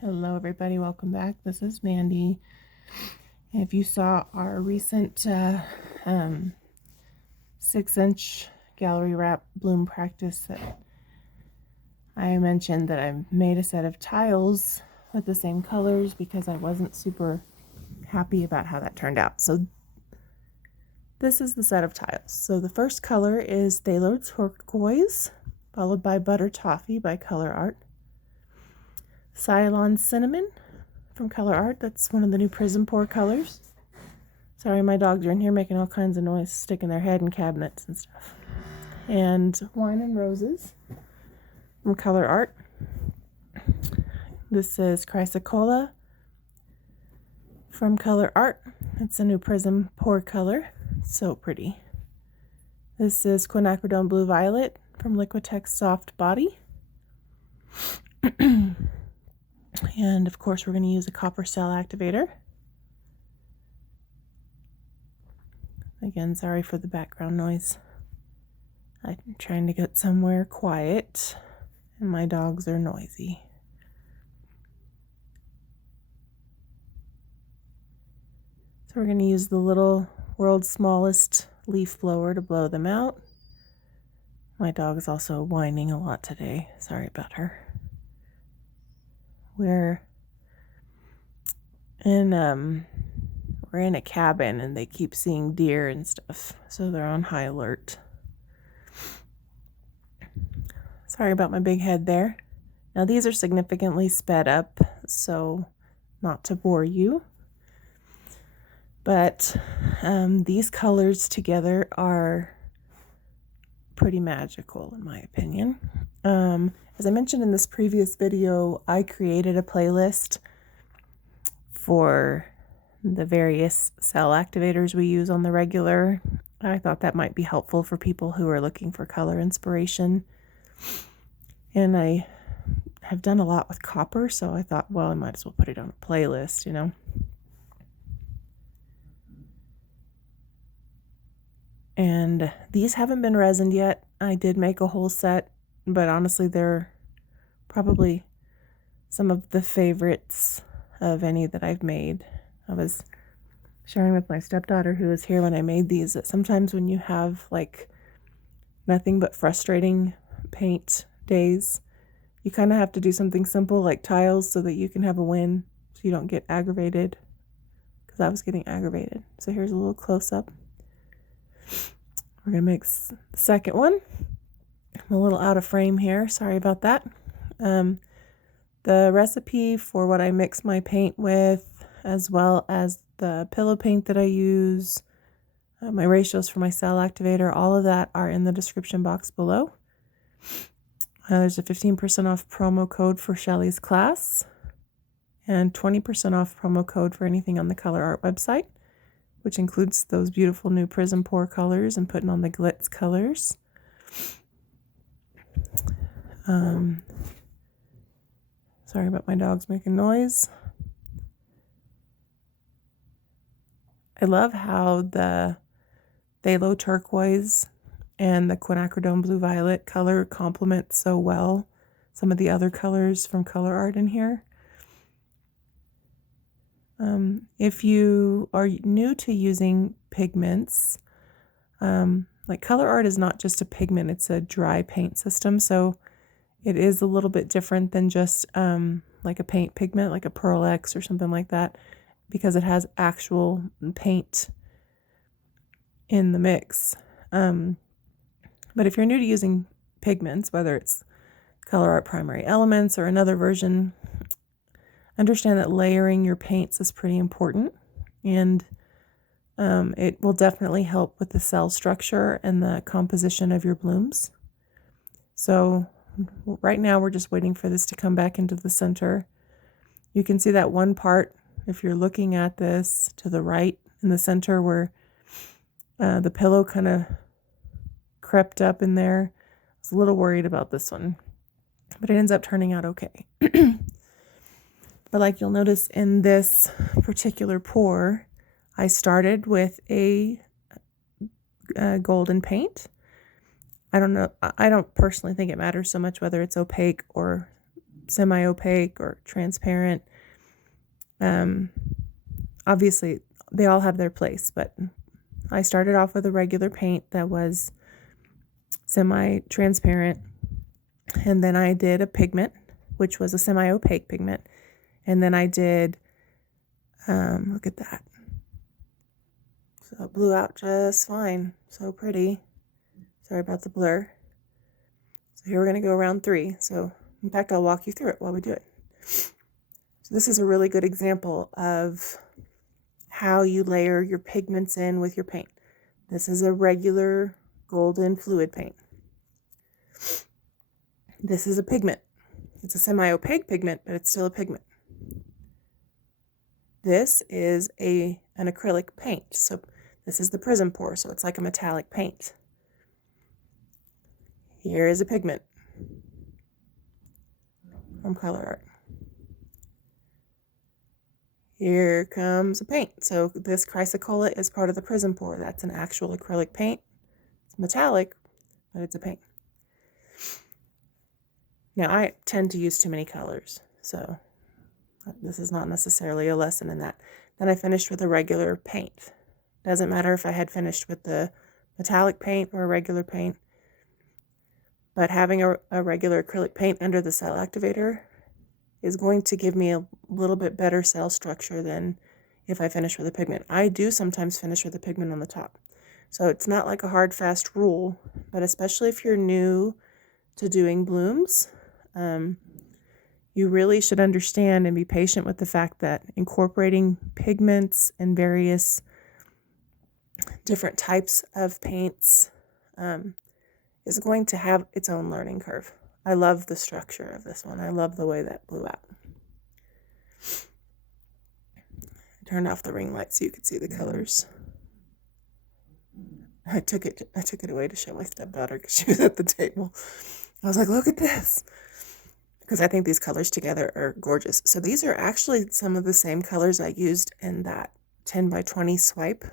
Hello everybody, welcome back. This is Mandy. If you saw our recent 6-inch gallery wrap bloom practice, that I mentioned that I made a set of tiles with the same colors because I wasn't super happy about how that turned out. So this is the set of tiles. So the first color is Phthalo Turquoise, followed by Butter Toffee by Colourarte. Ceylon Cinnamon from Colourarte. That's one of the new Prizm Pour colors. Sorry, my dogs are in here making all kinds of noise, sticking their head in cabinets and stuff. And Wine and Roses from Colourarte. This is Chrysocolla from Colourarte. It's a new Prizm Pour color. It's so pretty. This is Quinacridone Blue Violet from Liquitex Soft Body. And of course we're going to use a Copper Cell Activator. Again, sorry for the background noise. I'm trying to get somewhere quiet and my dogs are noisy. So we're going to use the little world's smallest leaf blower to blow them out. My dog is also whining a lot today. Sorry about her. We're in a cabin and they keep seeing deer and stuff, so they're on high alert. Sorry about my big head there. Now these are significantly sped up, so not to bore you, but these colors together are pretty magical in my opinion. As I mentioned in this previous video, I created a playlist for the various cell activators we use on the regular. I thought that might be helpful for people who are looking for color inspiration. And I have done a lot with copper, so I thought, well, I might as well put it on a playlist, you know. And these haven't been resined yet. I did make a whole set, but honestly, they're probably some of the favorites of any that I've made. I was sharing with my stepdaughter who was here when I made these that sometimes when you have like nothing but frustrating paint days, you kind of have to do something simple like tiles so that you can have a win, so you don't get aggravated, because I was getting aggravated. So here's a little close-up. We're going to make the second one. I'm a little out of frame here. Sorry about that. The recipe for what I mix my paint with, as well as the pillow paint that I use, my ratios for my cell activator, all of that are in the description box below. There's a 15% off promo code for Shelly's class and 20% off promo code for anything on the Colourarte website, which includes those beautiful new Prizm Pour colors and putting on the Glitz colors. Sorry about my dogs making noise. I love how the Phthalo Turquoise and the Quinacridone Blue Violet color complement so well some of the other colors from Colourarte in here. If you are new to using pigments, like Colourarte is not just a pigment, it's a dry paint system, so it is a little bit different than just like a paint pigment, like a Pearl X or something like that, because it has actual paint in the mix. But if you're new to using pigments, whether it's Colourarte Primary Elements or another version, understand that layering your paints is pretty important, and it will definitely help with the cell structure and the composition of your blooms. So right now we're just waiting for this to come back into the center. You can see that one part, if you're looking at this to the right in the center where the pillow kind of crept up in there. I was a little worried about this one, but it ends up turning out okay. But like you'll notice in this particular pour, I started with a golden paint. I don't personally think it matters so much whether it's opaque or semi-opaque or transparent. Obviously, they all have their place, but I started off with a regular paint that was semi-transparent, and then I did a pigment, which was a semi-opaque pigment, and then I did, look at that. So it blew out just fine. So pretty. Sorry about the blur. So here we're going to go around 3. So in fact, I'll walk you through it while we do it. So this is a really good example of how you layer your pigments in with your paint. This is a regular golden fluid paint. This is a pigment. It's a semi-opaque pigment, but it's still a pigment. This is an acrylic paint. So this is the Prizm Pour, so it's like a metallic paint. Here is a pigment from Colourarte. Here comes a paint. So this Chrysocolla is part of the Prizm Pour. That's an actual acrylic paint. It's metallic, but it's a paint. Now, I tend to use too many colors, so this is not necessarily a lesson in that. Then I finished with a regular paint. Doesn't matter if I had finished with the metallic paint or a regular paint, but having a regular acrylic paint under the cell activator is going to give me a little bit better cell structure than if I finish with a pigment. I do sometimes finish with a pigment on the top. So it's not like a hard, fast rule, but especially if you're new to doing blooms, you really should understand and be patient with the fact that incorporating pigments and various different types of paints is going to have its own learning curve. I love the structure of this one. I love the way that blew out. I turned off the ring light so you could see the colors. I took it away to show my stepdaughter because she was at the table. I was like, look at this. Because I think these colors together are gorgeous. So these are actually some of the same colors I used in that 10 by 20 swipe,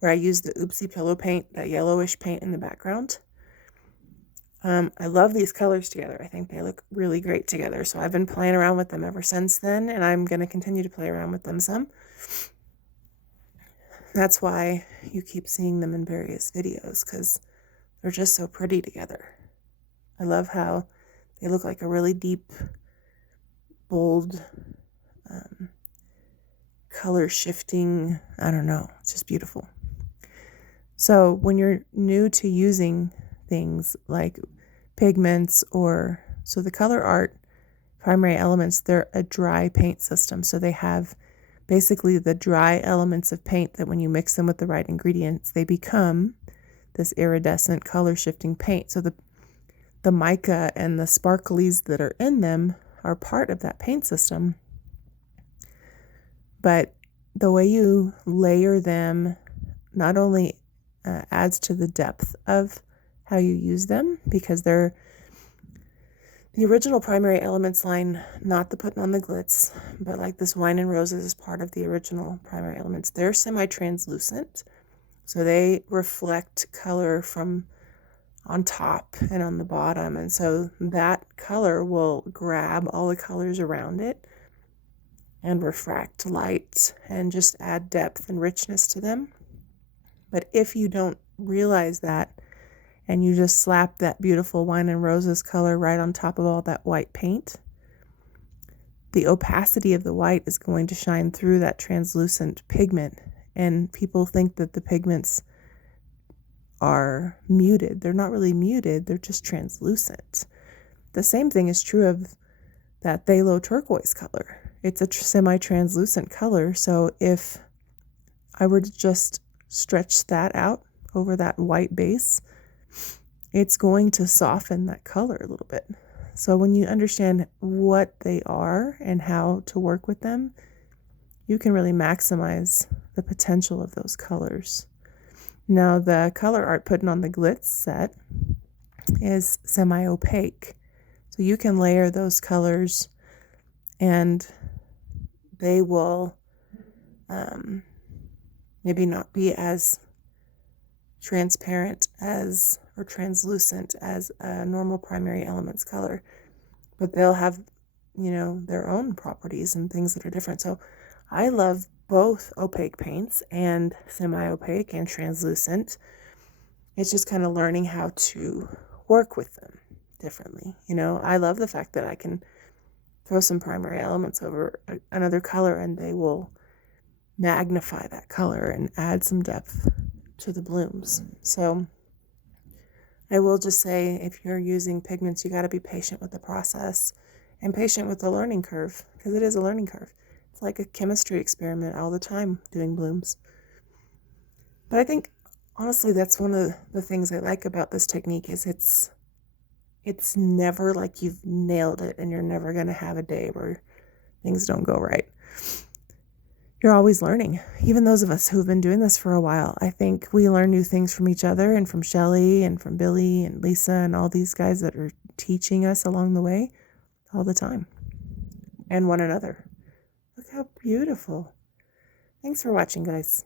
where I used the Oopsie Pillow paint, that yellowish paint in the background. I love these colors together. I think they look really great together. So I've been playing around with them ever since then, and I'm going to continue to play around with them some. That's why you keep seeing them in various videos, because they're just so pretty together. I love how they look like a really deep, bold, color shifting, I don't know, it's just beautiful. So when you're new to using things like pigments so the Colourarte primary elements, they're a dry paint system. So they have basically the dry elements of paint that when you mix them with the right ingredients, they become this iridescent color shifting paint. So the mica and the sparklies that are in them are part of that paint system. But the way you layer them not only adds to the depth of how you use them, because they're the original primary elements line, not the Puttin on the Glitz, but like this wine and roses is part of the original primary elements. They're semi-translucent, so they reflect color from on top and on the bottom, and so that color will grab all the colors around it and refract light and just add depth and richness to them. But if you don't realize that and you just slap that beautiful wine and roses color right on top of all that white paint, the opacity of the white is going to shine through that translucent pigment, and people think that the pigments are muted. They're not really muted, they're just translucent. The same thing is true of that Phtalo turquoise color. It's a semi-translucent color, so if I were to just stretch that out over that white base, it's going to soften that color a little bit. So when you understand what they are and how to work with them, you can really maximize the potential of those colors. Now, the Colourarte Puttin on the Glitz set is semi-opaque. So you can layer those colors and they will maybe not be as transparent as or translucent as a normal primary elements color. but they'll have, their own properties and things that are different. So I love both opaque paints and semi-opaque and translucent. It's just kind of learning how to work with them differently. I love the fact that I can throw some primary elements over another color and they will magnify that color and add some depth to the blooms. So I will just say, if you're using pigments, you got to be patient with the process and patient with the learning curve, because it is a learning curve. It's like a chemistry experiment all the time doing blooms. But I think, honestly, that's one of the things I like about this technique is it's never like you've nailed it and you're never going to have a day where things don't go right. You're always learning. Even those of us who've been doing this for a while, I think we learn new things from each other and from Shelley and from Billy and Lisa and all these guys that are teaching us along the way all the time, and one another. Look how beautiful. Thanks for watching, guys.